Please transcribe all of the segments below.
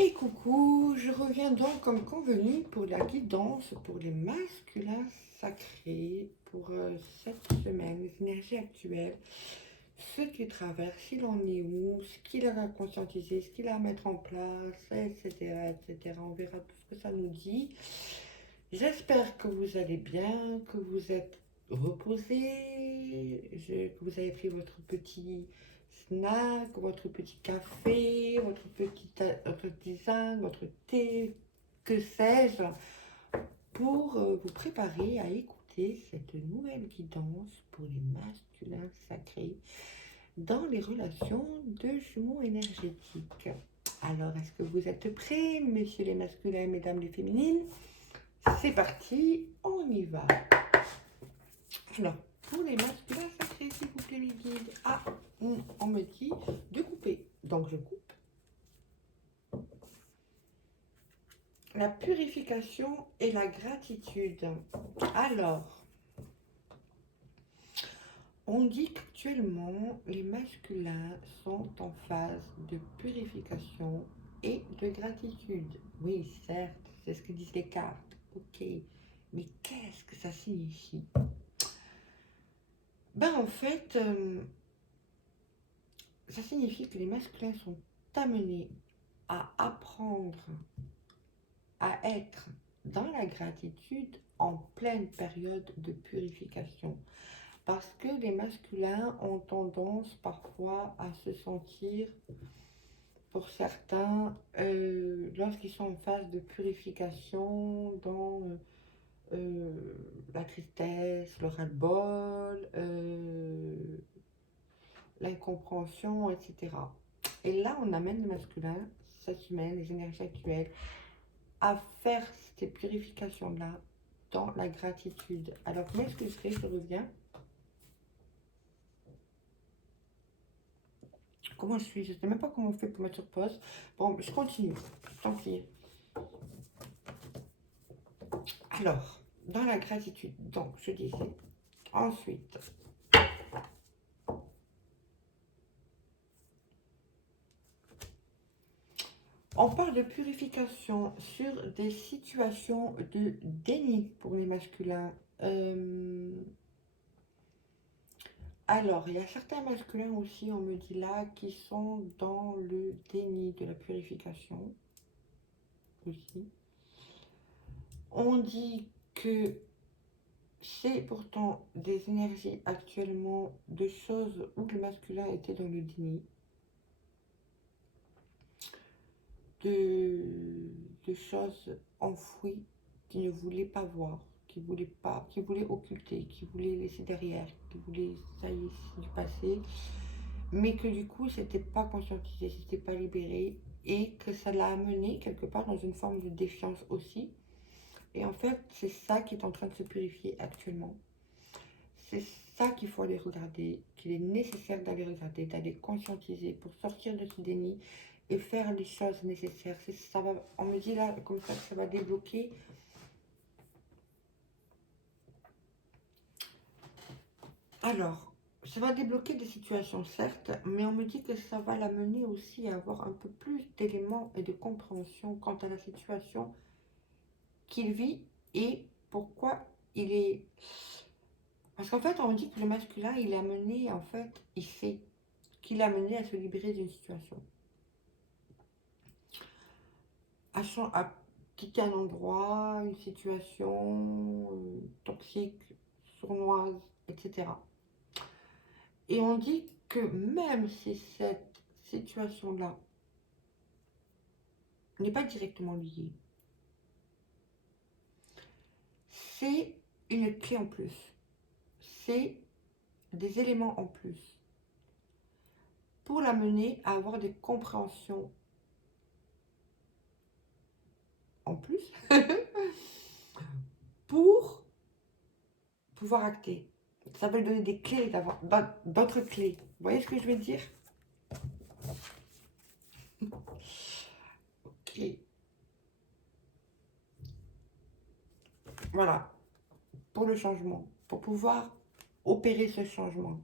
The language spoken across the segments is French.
Et coucou, je reviens donc comme convenu pour la guidance pour les masculins sacrés pour cette semaine, les énergies actuelles, ce qu'ils traversent, il en est où, ce qu'il a à conscientiser, ce qu'il a à mettre en place, etc., etc. On verra tout ce que ça nous dit. J'espère que vous allez bien, que vous êtes reposés, que vous avez pris votre petit snack, votre petit café, votre tisane, votre thé, que sais-je, pour vous préparer à écouter cette nouvelle guidance pour les masculins sacrés dans les relations de jumeaux énergétiques. Alors, est-ce que vous êtes prêts, messieurs les masculins, mesdames les féminines? C'est parti, on y va. Alors, pour les masculins sacrés, s'il vous plaît, les guides. Ah, on me dit de couper. Donc, je coupe. La purification et la gratitude. Alors, on dit qu'actuellement, les masculins sont en phase de purification et de gratitude. Oui, certes, c'est ce que disent les cartes. Ok, mais qu'est-ce que ça signifie? Ben, en fait, ça signifie que les masculins sont amenés à apprendre à être dans la gratitude en pleine période de purification. Parce que les masculins ont tendance parfois à se sentir, pour certains, lorsqu'ils sont en phase de purification, dans la tristesse, le ras-le-bol, l'incompréhension, etc. Et là, on amène le masculin, cette humaine, les énergies actuelles, à faire ces purifications-là dans la gratitude. Alors, je m'excuserai, je reviens. Comment je suis? Je ne sais même pas comment on fait pour mettre sur pause. Bon, je continue, tant pis. Alors, dans la gratitude, donc, je disais, ensuite, on parle de purification sur des situations de déni pour les masculins. Alors, il y a certains masculins aussi, on me dit là, qui sont dans le déni de la purification aussi. On dit que c'est pourtant des énergies actuellement de choses où le masculin était dans le déni, de choses enfouies qu'il ne voulait pas voir, qu'il voulait occulter, qu'il voulait laisser derrière, qu'il voulait, ça y est, c'est du passé, mais que du coup, c'était pas conscientisé, c'était pas libéré, et que ça l'a amené quelque part dans une forme de défiance aussi. Et en fait, c'est ça qui est en train de se purifier actuellement. C'est ça qu'il faut aller regarder, qu'il est nécessaire d'aller regarder, d'aller conscientiser pour sortir de ce déni et faire les choses nécessaires. Ça va, on me dit là, comme ça, que ça va débloquer. Alors, ça va débloquer des situations, certes, mais on me dit que ça va l'amener aussi à avoir un peu plus d'éléments et de compréhension quant à la situation qu'il vit et pourquoi il est... Parce qu'en fait, on me dit que le masculin, il est amené, en fait, il sait qu'il est amené à se libérer d'une situation. À quitter un endroit, une situation toxique, sournoise, etc. Et on dit que même si cette situation-là n'est pas directement liée, c'est une clé en plus, c'est des éléments en plus pour l'amener à avoir des compréhensions en plus pour pouvoir acter. Ça va lui donner des clés, d'avoir d'autres clés. Vous voyez ce que je veux dire? Ok. Voilà. Pour le changement. Pour pouvoir opérer ce changement.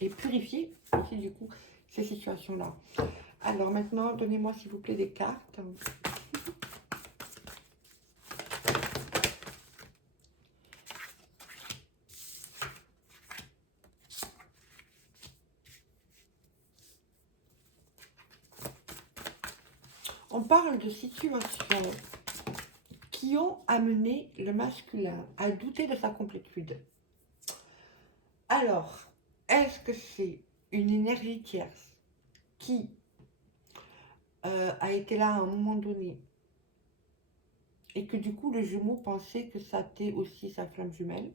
Et purifier aussi, du coup, ces situations-là. Alors maintenant, donnez-moi s'il vous plaît des cartes. On parle de situations qui ont amené le masculin à douter de sa complétude. Alors, est-ce que c'est une énergie tierce qui a été là à un moment donné et que du coup le jumeau pensait que ça était aussi sa flamme jumelle,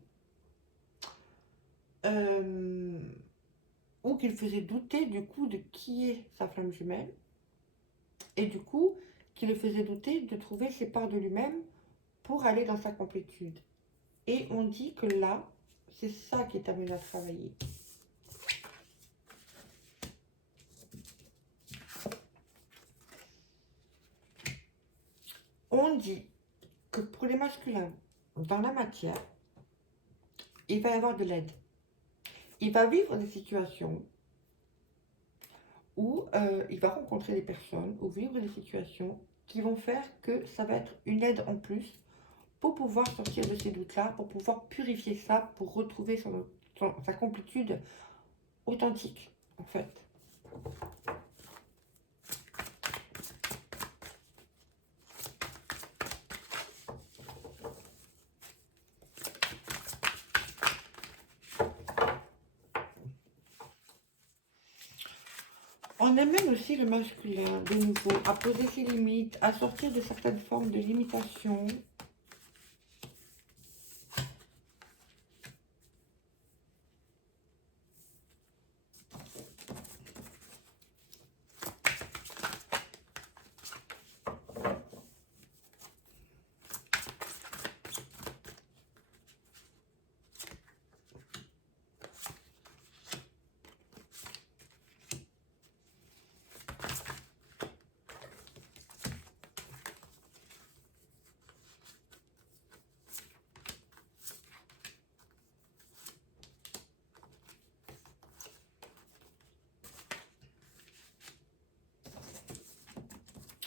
ou qu'il faisait douter du coup de qui est sa flamme jumelle, et du coup qui le faisait douter de trouver ses parts de lui-même pour aller dans sa complétude. Et on dit que là, c'est ça qui est amené à travailler. On dit que pour les masculins, dans la matière, il va y avoir de l'aide. Il va vivre des situations où il va rencontrer des personnes ou vivre des situations qui vont faire que ça va être une aide en plus pour pouvoir sortir de ces doutes-là, pour pouvoir purifier ça, pour retrouver sa complétude authentique, en fait. On amène aussi le masculin, de nouveau, à poser ses limites, à sortir de certaines formes de limitation.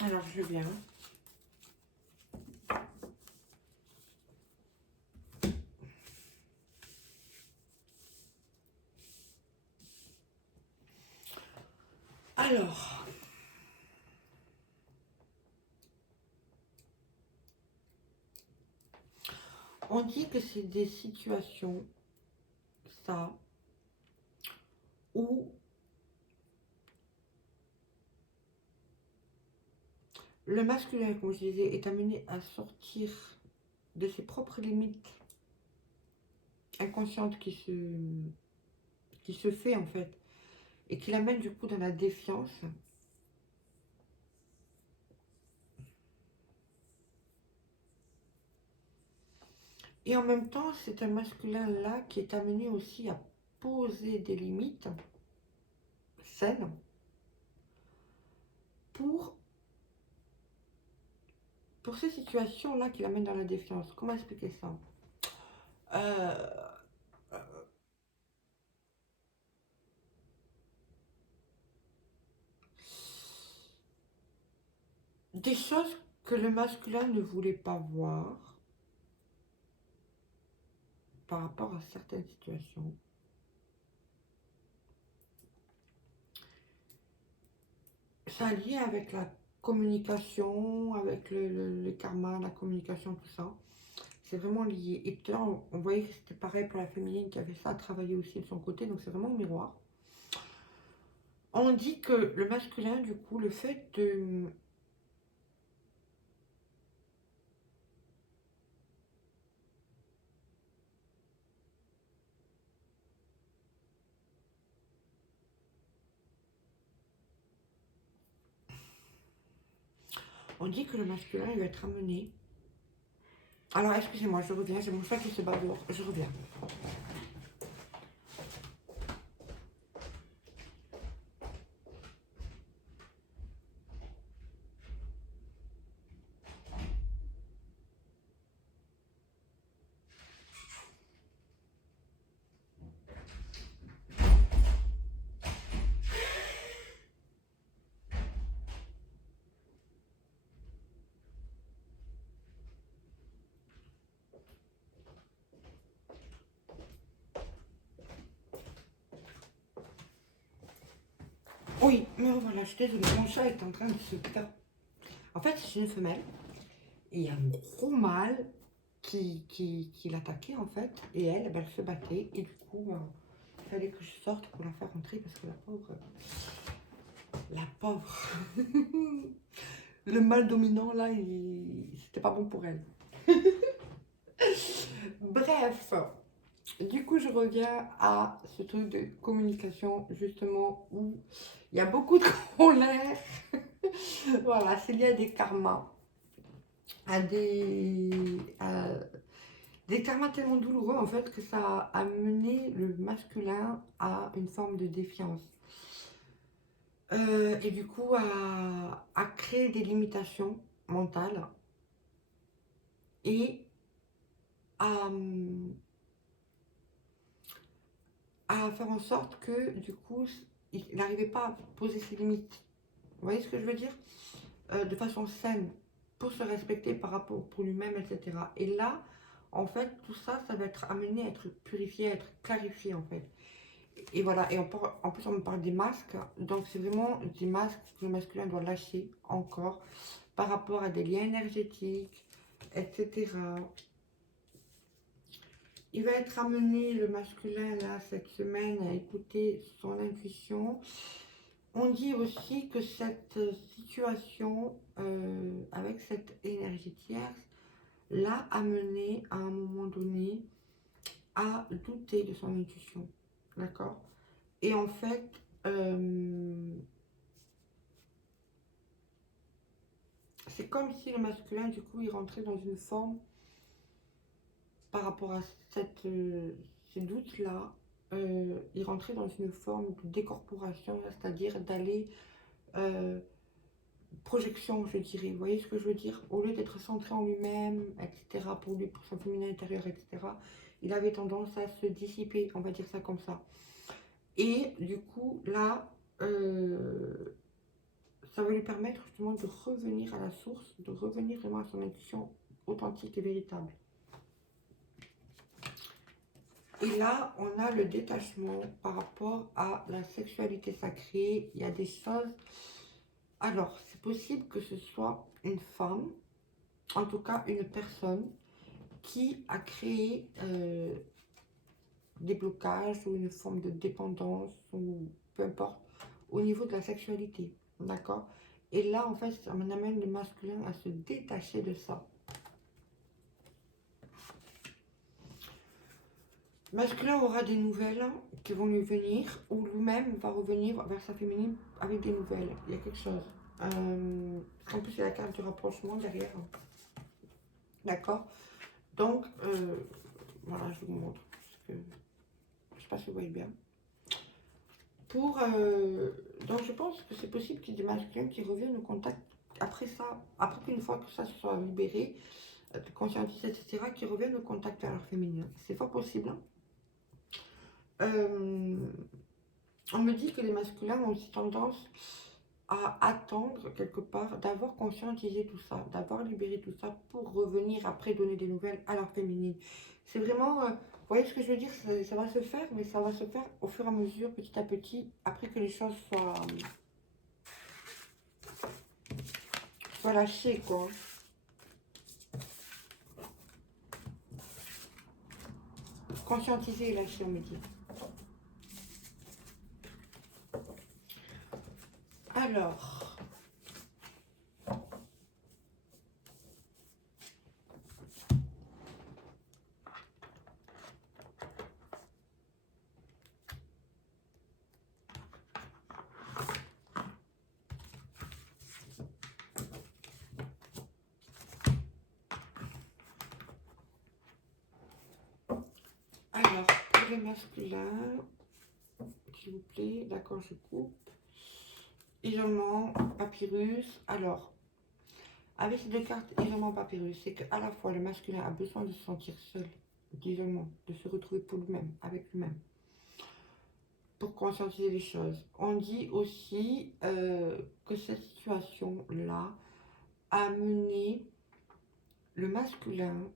Alors, je viens. Alors, on dit que c'est des situations, ça, où le masculin, comme je disais, est amené à sortir de ses propres limites inconscientes qui se fait en fait, et qui l'amène du coup dans la défiance. Et en même temps, c'est un masculin-là qui est amené aussi à poser des limites saines pour ces situations-là qui l'amènent dans la défiance. Comment expliquer ça? Des choses que le masculin ne voulait pas voir par rapport à certaines situations. Ça a lié avec la communication, avec le karma, la communication, tout ça. C'est vraiment lié. Et tout à l'heure, on voyait que c'était pareil pour la féminine qui avait ça à travailler aussi de son côté, donc c'est vraiment au miroir. On dit que le masculin, du coup, le fait de... On dit que le masculin, il va être amené... Alors, excusez-moi, je reviens, j'ai mon chat qui se bat dehors, je reviens. Oui, me revoilà, je suis désolée, mon chat est en train de se faire. En fait, c'est une femelle, et il y a un gros mâle qui l'attaquait en fait, et elle, ben, elle se battait, et du coup, il fallait que je sorte pour la faire rentrer parce que la pauvre, le mâle dominant là, c'était pas bon pour elle. Bref, du coup, je reviens à ce truc de communication justement où il y a beaucoup de colère. Voilà, c'est lié à des karmas, à des karmas tellement douloureux en fait que ça a amené le masculin à une forme de défiance. Et du coup à créer des limitations mentales et à, à faire en sorte que du coup il n'arrivait pas à poser ses limites. Vous voyez ce que je veux dire? De façon saine, pour se respecter par rapport pour lui-même, etc. Et là, en fait, tout ça, ça va être amené à être purifié, à être clarifié, en fait. Et voilà, et en plus, on me parle des masques, donc c'est vraiment des masques que le masculin doit lâcher encore par rapport à des liens énergétiques, etc. Il va être amené, le masculin, là, cette semaine, à écouter son intuition. On dit aussi que cette situation, avec cette énergie tierce, l'a amené à un moment donné à douter de son intuition. D'accord? Et en fait, c'est comme si le masculin, du coup, il rentrait dans une forme par rapport à ces doutes-là. Il rentrait dans une forme de décorporation, c'est-à-dire d'aller projection, je dirais. Vous voyez ce que je veux dire? Au lieu d'être centré en lui-même, etc., pour lui, pour son féminin intérieur, etc., il avait tendance à se dissiper, on va dire ça comme ça. Et du coup, là, ça va lui permettre justement de revenir à la source, de revenir vraiment à son intuition authentique et véritable. Et là, on a le détachement par rapport à la sexualité sacrée. Il y a des choses. Alors, c'est possible que ce soit une femme, en tout cas une personne, qui a créé des blocages ou une forme de dépendance ou peu importe au niveau de la sexualité. D'accord? Et là, en fait, ça amène le masculin à se détacher de ça. Le masculin aura des nouvelles qui vont lui venir, ou lui-même va revenir vers sa féminine avec des nouvelles. Il y a quelque chose. En plus, il y a la carte du rapprochement derrière. D'accord? Donc, voilà, je vous montre. Parce que, je ne sais pas si vous voyez bien. Donc, je pense que c'est possible qu'il y ait des masculins qui reviennent au contact après ça, après qu'une fois que ça se soit libéré, conscientisé, etc., qui reviennent au contact vers leur féminin. C'est fort possible. On me dit que les masculins ont aussi tendance à attendre quelque part, d'avoir conscientisé tout ça, d'avoir libéré tout ça pour revenir après donner des nouvelles à leur féminine. C'est vraiment, vous voyez ce que je veux dire, ça va se faire, mais ça va se faire au fur et à mesure, petit à petit, après que les choses soient lâchées, quoi. Conscientiser et lâcher, on me dit. Alors, pour les masculins, s'il vous plaît, d'accord, je coupe. Isolement, papyrus. Alors, avec ces deux cartes, isolement, papyrus, c'est qu'à la fois le masculin a besoin de se sentir seul, d'isolement, de se retrouver pour lui-même, avec lui-même, pour conscientiser les choses. On dit aussi que cette situation-là a mené le masculin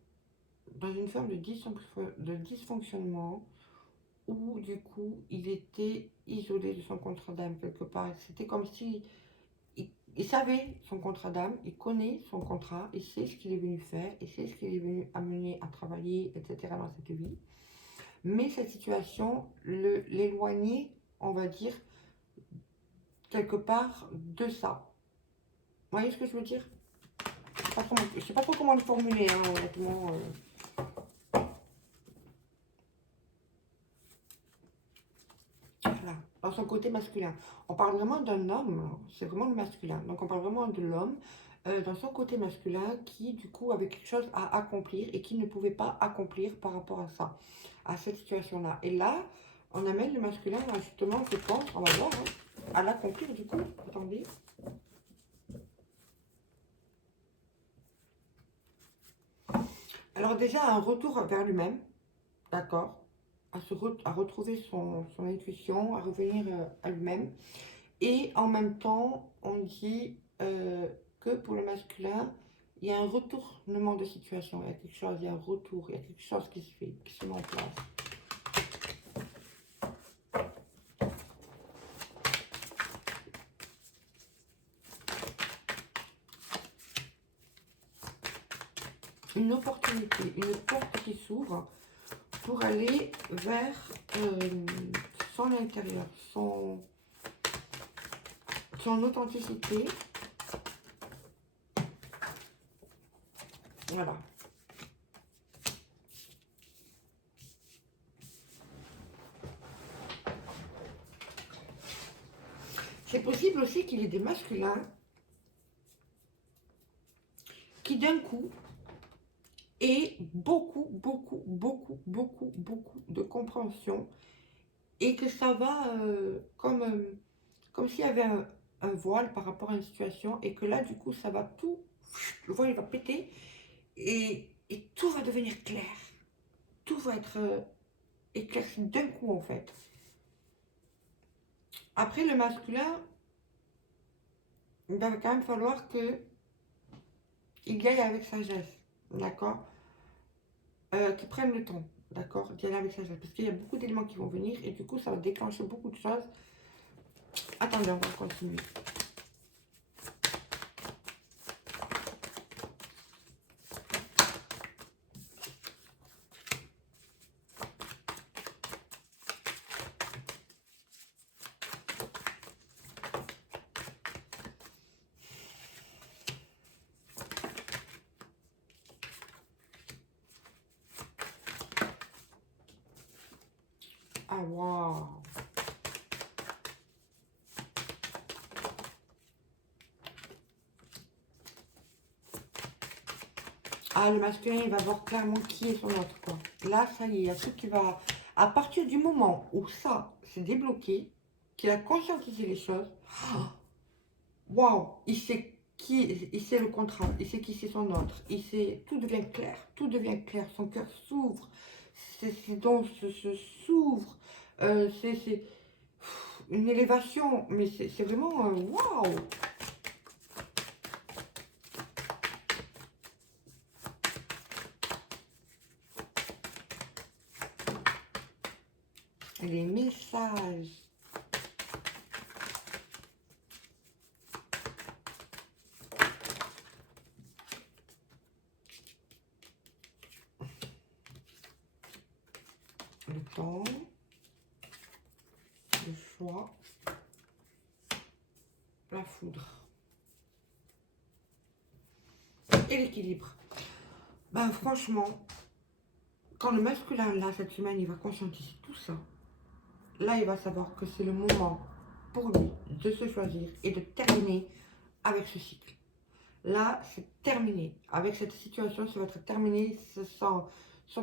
dans une forme de dysfonctionnement où du coup il était isolé de son contrat d'âme quelque part. C'était comme si il savait son contrat d'âme, il connaît son contrat, il sait ce qu'il est venu faire, il sait ce qu'il est venu amener à travailler, etc. dans cette vie. Mais cette situation l'éloignait, on va dire, quelque part de ça. Vous voyez ce que je veux dire? Je sais pas trop comment le formuler, hein, honnêtement. Voilà, dans son côté masculin. On parle vraiment d'un homme, c'est vraiment le masculin. Donc on parle vraiment de l'homme dans son côté masculin qui du coup avait quelque chose à accomplir et qui ne pouvait pas accomplir par rapport à ça, à cette situation-là. Et là, on amène le masculin justement, je pense, on va voir, hein, à l'accomplir du coup. Attendez. Alors déjà, un retour vers lui-même, d'accord, à retrouver son intuition, à revenir à lui-même. Et en même temps, on dit que pour le masculin, il y a un retournement de situation, il y a quelque chose, il y a un retour, il y a quelque chose qui se fait, qui se met en place. Une opportunité, une porte qui s'ouvre pour aller vers son intérieur, son authenticité. Voilà. C'est possible aussi qu'il y ait des masculins qui d'un coup aient beaucoup de compréhension et que ça va comme s'il y avait un voile par rapport à une situation et que là du coup ça va tout, le voile il va péter et tout va devenir clair, tout va être éclairci d'un coup en fait. Après le masculin, il va quand même falloir que il y aille avec sagesse, d'accord, qu'il prenne le temps, d'accord, d'y aller avec sagesse parce qu'il y a beaucoup d'éléments qui vont venir et du coup ça va déclencher beaucoup de choses. Attendez, on va continuer. Ah waouh. Ah, le masculin, il va voir clairement qui est son autre, quoi. Là, ça y est, il y a tout qui va... À partir du moment où ça s'est débloqué, qu'il a conscientisé les choses, waouh, il sait qui, il sait le contrat, il sait qui c'est son autre, il sait, tout devient clair, son cœur s'ouvre, ses dons s'ouvrent, c'est une élévation, mais c'est vraiment waouh. Les messages. Le temps, le choix, la foudre et l'équilibre. Ben franchement, quand le masculin là cette semaine il va conscientiser tout ça, là il va savoir que c'est le moment pour lui de se choisir et de terminer avec ce cycle. Là c'est terminé. Avec cette situation, ça va être terminé sans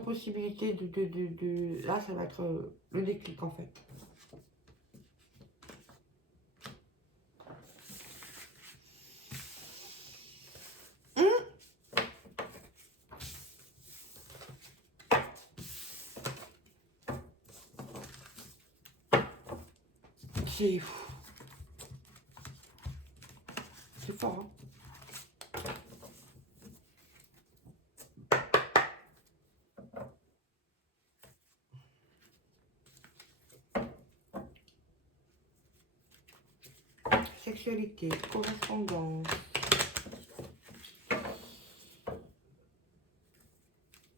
possibilité Là ça va être le déclic en fait. C'est fort, hein. sexualité, correspondance.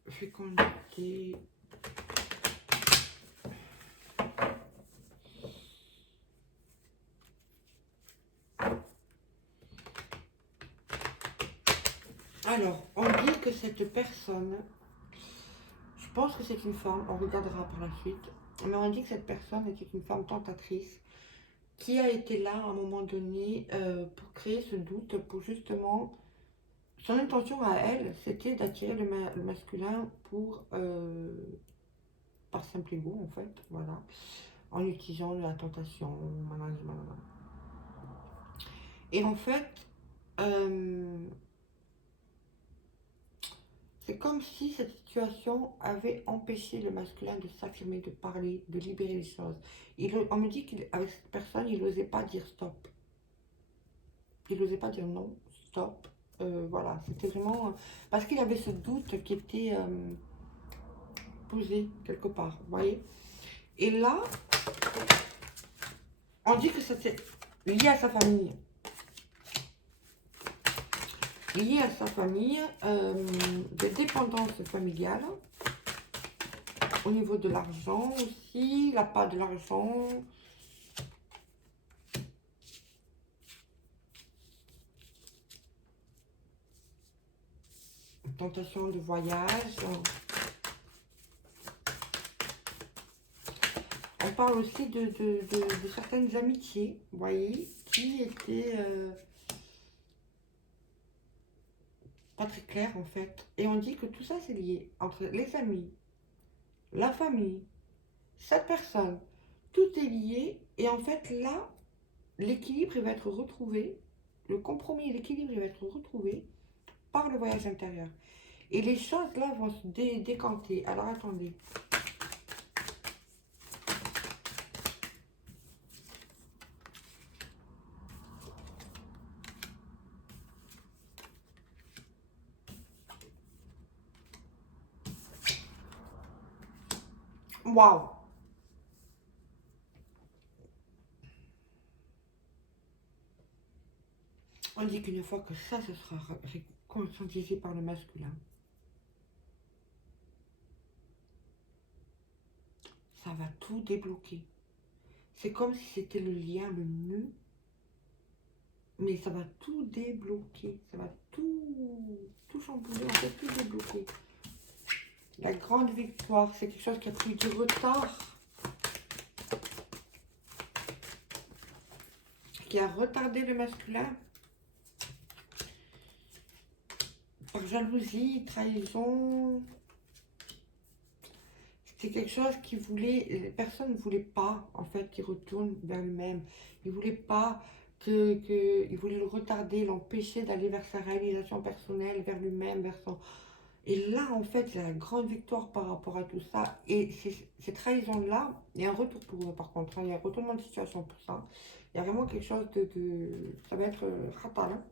Fécondité. Alors, on dit que cette personne, je pense que c'est une femme, on regardera par la suite, mais on dit que cette personne était une femme tentatrice qui a été là à un moment donné pour créer ce doute, pour justement... Son intention à elle, c'était d'attirer le masculin pour... par simple ego, en fait, voilà, en utilisant la tentation, manana. Et en fait, c'est comme si cette situation avait empêché le masculin de s'affirmer, de parler, de libérer les choses. On me dit qu'avec cette personne, il n'osait pas dire stop. Il n'osait pas dire non, stop. Voilà, c'était vraiment... Parce qu'il avait ce doute qui était posé quelque part, vous voyez. Et là, on dit que c'était lié à sa famille. Lié à sa famille, de dépendance familiale. Au niveau de l'argent aussi, il n'a pas de l'argent. Tentation de voyage. On parle aussi de certaines amitiés, vous voyez, qui étaient pas très claires en fait. Et on dit que tout ça c'est lié entre les amis, la famille, cette personne. Tout est lié et en fait là, l'équilibre il va être retrouvé, le compromis et l'équilibre il va être retrouvé par le voyage intérieur. Et les choses là vont se décanter. Alors attendez. Waouh! On dit qu'une fois que ça, ce sera conscientisé par le masculin, ça va tout débloquer. C'est comme si c'était le lien, le nœud, mais ça va tout débloquer. Ça va tout chambouler, en fait, tout débloquer. La grande victoire, c'est quelque chose qui a pris du retard, qui a retardé le masculin par jalousie, trahison. C'est quelque chose qui voulait, les personnes ne voulaient pas, en fait, qu'il retourne vers lui-même. Ils ne voulaient pas il voulait le retarder, l'empêcher d'aller vers sa réalisation personnelle, vers lui-même, vers son... Et là, en fait, c'est la grande victoire par rapport à tout ça. Et ces trahisons-là, il y a un retour pour eux, par contre. Hein, il y a un retournement de situation pour ça. Il y a vraiment quelque chose ça va être fatal. Hein.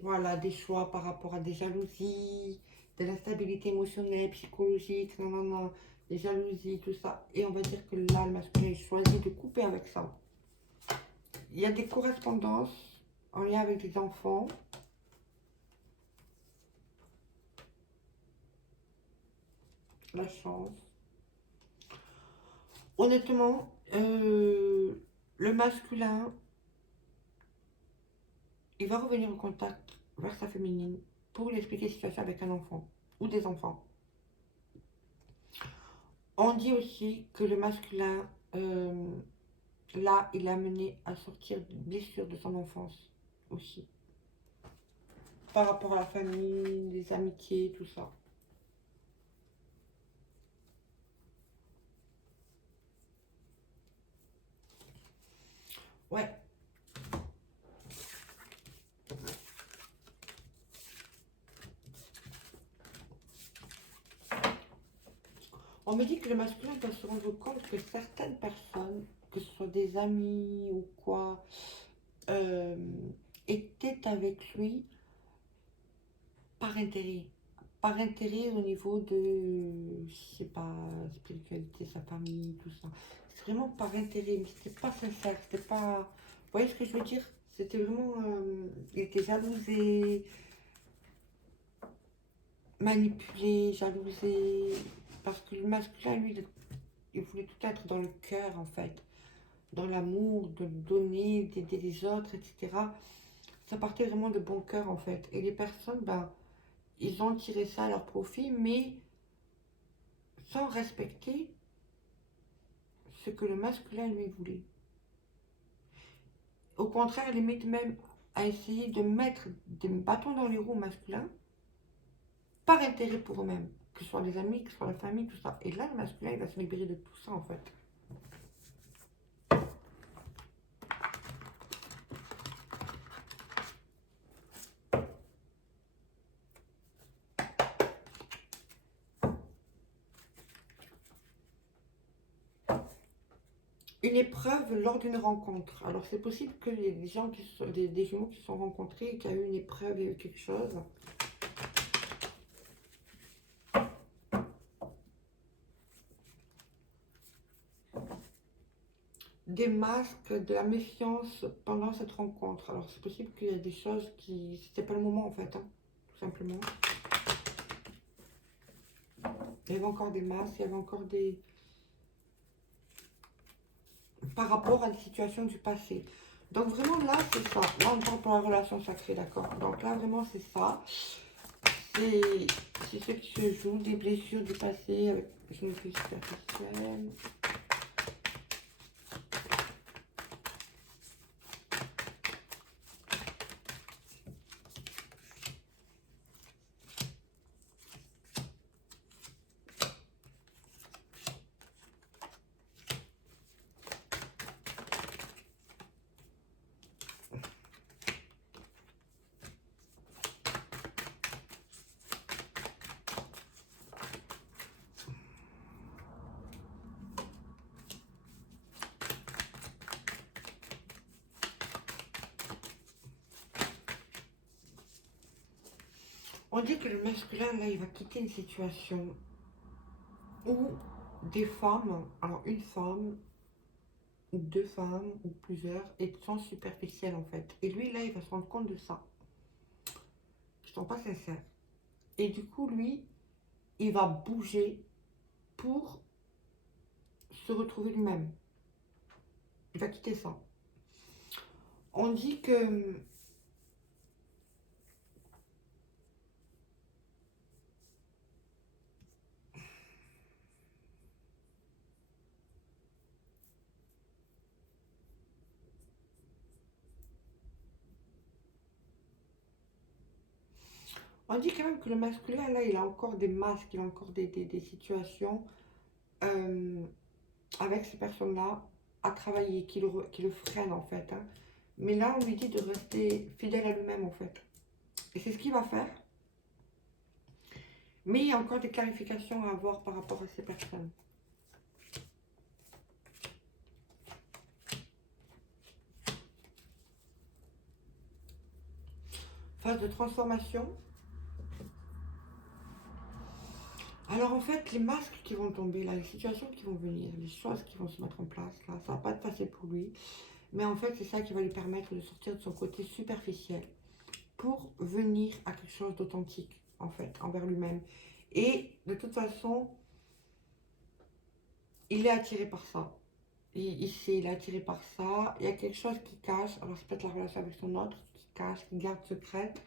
Voilà, des choix par rapport à des jalousies, de l'instabilité émotionnelle, psychologique, non, des jalousies, tout ça. Et on va dire que là, le masculin choisit de couper avec ça. Il y a des correspondances en lien avec les enfants. La chance. Honnêtement, le masculin, il va revenir en contact vers sa féminine pour lui expliquer la situation avec un enfant ou des enfants. On dit aussi que le masculin, là, il est amené à sortir de blessures de son enfance aussi. Par rapport à la famille, les amitiés, tout ça. Ouais. On me dit que le masculin doit se rendre compte que certaines personnes, que ce soit des amis ou quoi, étaient avec lui par intérêt, par intérêt au niveau de, je sais pas, spiritualité, sa famille, tout ça. C'est vraiment par intérêt, mais c'était pas sincère, c'était pas... Vous voyez ce que je veux dire? C'était vraiment... il était jalousé, manipulé, jalousé, parce que le masculin, lui, il voulait tout être dans le cœur, en fait, dans l'amour, de donner, d'aider les autres, etc. Ça partait vraiment de bon cœur, en fait. Et les personnes, ben, ils ont tiré ça à leur profit, mais sans respecter ce que le masculin lui voulait. Au contraire, limite même à essayer de mettre des bâtons dans les roues masculins par intérêt pour eux-mêmes, que ce soit les amis, que ce soit la famille, tout ça. Et là, le masculin, il va se libérer de tout ça, en fait. Une épreuve lors d'une rencontre. Alors, c'est possible que des gens qui sont, des jumeaux qui se sont rencontrés et qu'il y a eu une épreuve, il y a eu quelque chose. Des masques, de la méfiance pendant cette rencontre. Alors, c'est possible qu'il y a des choses qui... C'était pas le moment, en fait, hein, tout simplement. Il y avait encore des masques, il y avait encore des... Par rapport à des situations du passé. Donc, vraiment, là, c'est ça. Là, on parle pour la relation sacrée, d'accord? Donc, là, vraiment, c'est ça. C'est ce qui se joue, des blessures du passé avec une fille superficielle. On dit que le masculin, là, il va quitter une situation où des femmes, alors une femme, ou deux femmes, ou plusieurs, et sont superficielles en fait. Et lui, là, il va se rendre compte de ça, qu'ils ne sont pas sincères. Et du coup, lui, il va bouger pour se retrouver lui-même. Il va quitter ça. On dit que... On dit quand même que le masculin, là, il a encore des masques, il a encore des situations euh, avec ces personnes-là à travailler, qui le freinent en fait, hein. Mais là, on lui dit de rester fidèle à lui-même en fait. Et c'est ce qu'il va faire. Mais il y a encore des clarifications à avoir par rapport à ces personnes. Phase de transformation. Alors en fait, les masques qui vont tomber, là, les situations qui vont venir, les choses qui vont se mettre en place, là, ça va pas être facile pour lui. Mais en fait, c'est ça qui va lui permettre de sortir de son côté superficiel pour venir à quelque chose d'authentique, en fait, envers lui-même. Et de toute façon, il est attiré par ça. Il sait, il est attiré par ça. Il y a quelque chose qui cache. Alors, c'est peut-être la relation avec son autre qui cache, qui garde secrète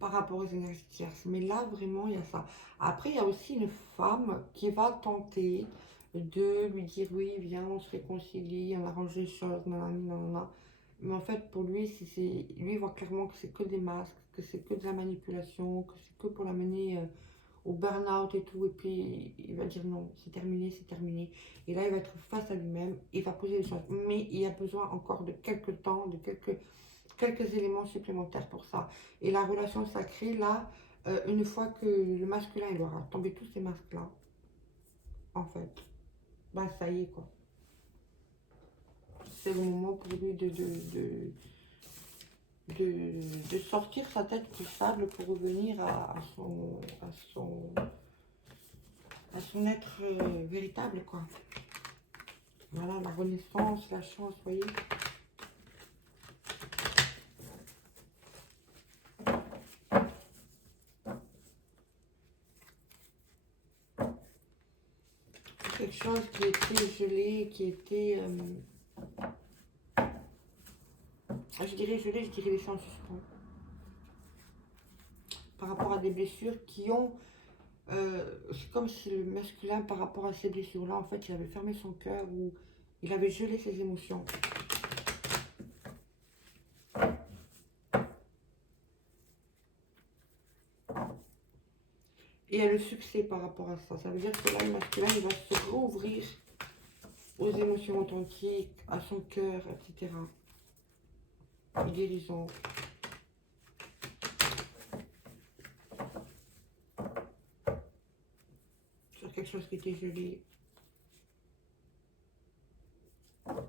par rapport aux énergies tierces. Mais là, vraiment, il y a ça. Après, il y a aussi une femme qui va tenter de lui dire oui, viens, on se réconcilie, on arrange les choses, nanani, nanana. Mais en fait, pour lui, lui, il voit clairement que c'est que des masques, que c'est que de la manipulation, que c'est que pour l'amener au burn-out et tout. Et puis, il va dire non, c'est terminé, c'est terminé. Et là, il va être face à lui-même, il va poser les choses. Mais il y a besoin encore de quelques temps, de quelques éléments supplémentaires pour ça. Et la relation sacrée, là, une fois que le masculin, il aura tombé tous ces masques-là, en fait, bah ça y est, quoi. C'est le moment pour lui de sortir sa tête du sable pour revenir à son être véritable, quoi. Voilà, la renaissance, la chance, vous voyez. Quelque chose qui était gelé, qui était... je dirais gelé, je dirais laissé en suspens. Par rapport à des blessures qui ont... c'est comme si le masculin, par rapport à ces blessures-là, en fait, il avait fermé son cœur ou il avait gelé ses émotions. Et il y a le succès par rapport à ça. Ça veut dire que là, le masculin, il va se rouvrir aux émotions authentiques, à son cœur, etc. Guérison. Sur quelque chose qui était gelé.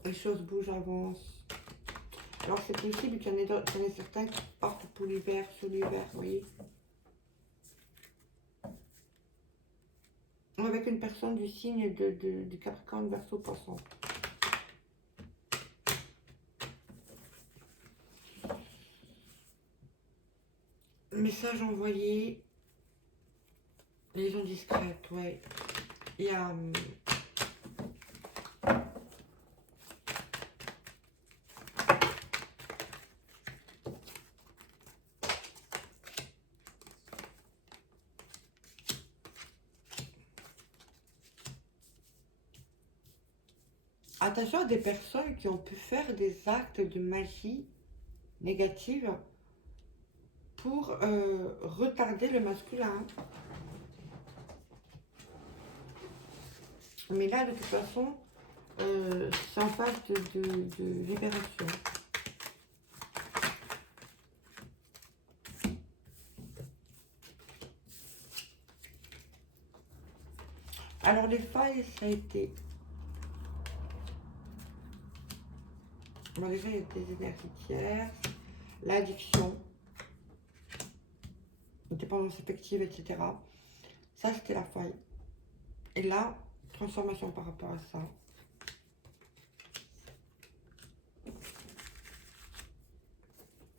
Les choses bougent, avancent. Alors c'est possible qu'il y en ait certains qui partent pour l'hiver, sur l'hiver, vous voyez. Avec une personne du signe du Capricorne, Verseau, Poisson. Message envoyé. Liaison discrète, ouais. Il y a... attention à des personnes qui ont pu faire des actes de magie négative pour retarder le masculin. Mais là, de toute façon, c'est en phase de libération. Alors, les failles, ça a été... Bon, déjà, il y a des énergies tierces, l'addiction, dépendance affective, etc. Ça, c'était la faille. Et là, transformation par rapport à ça.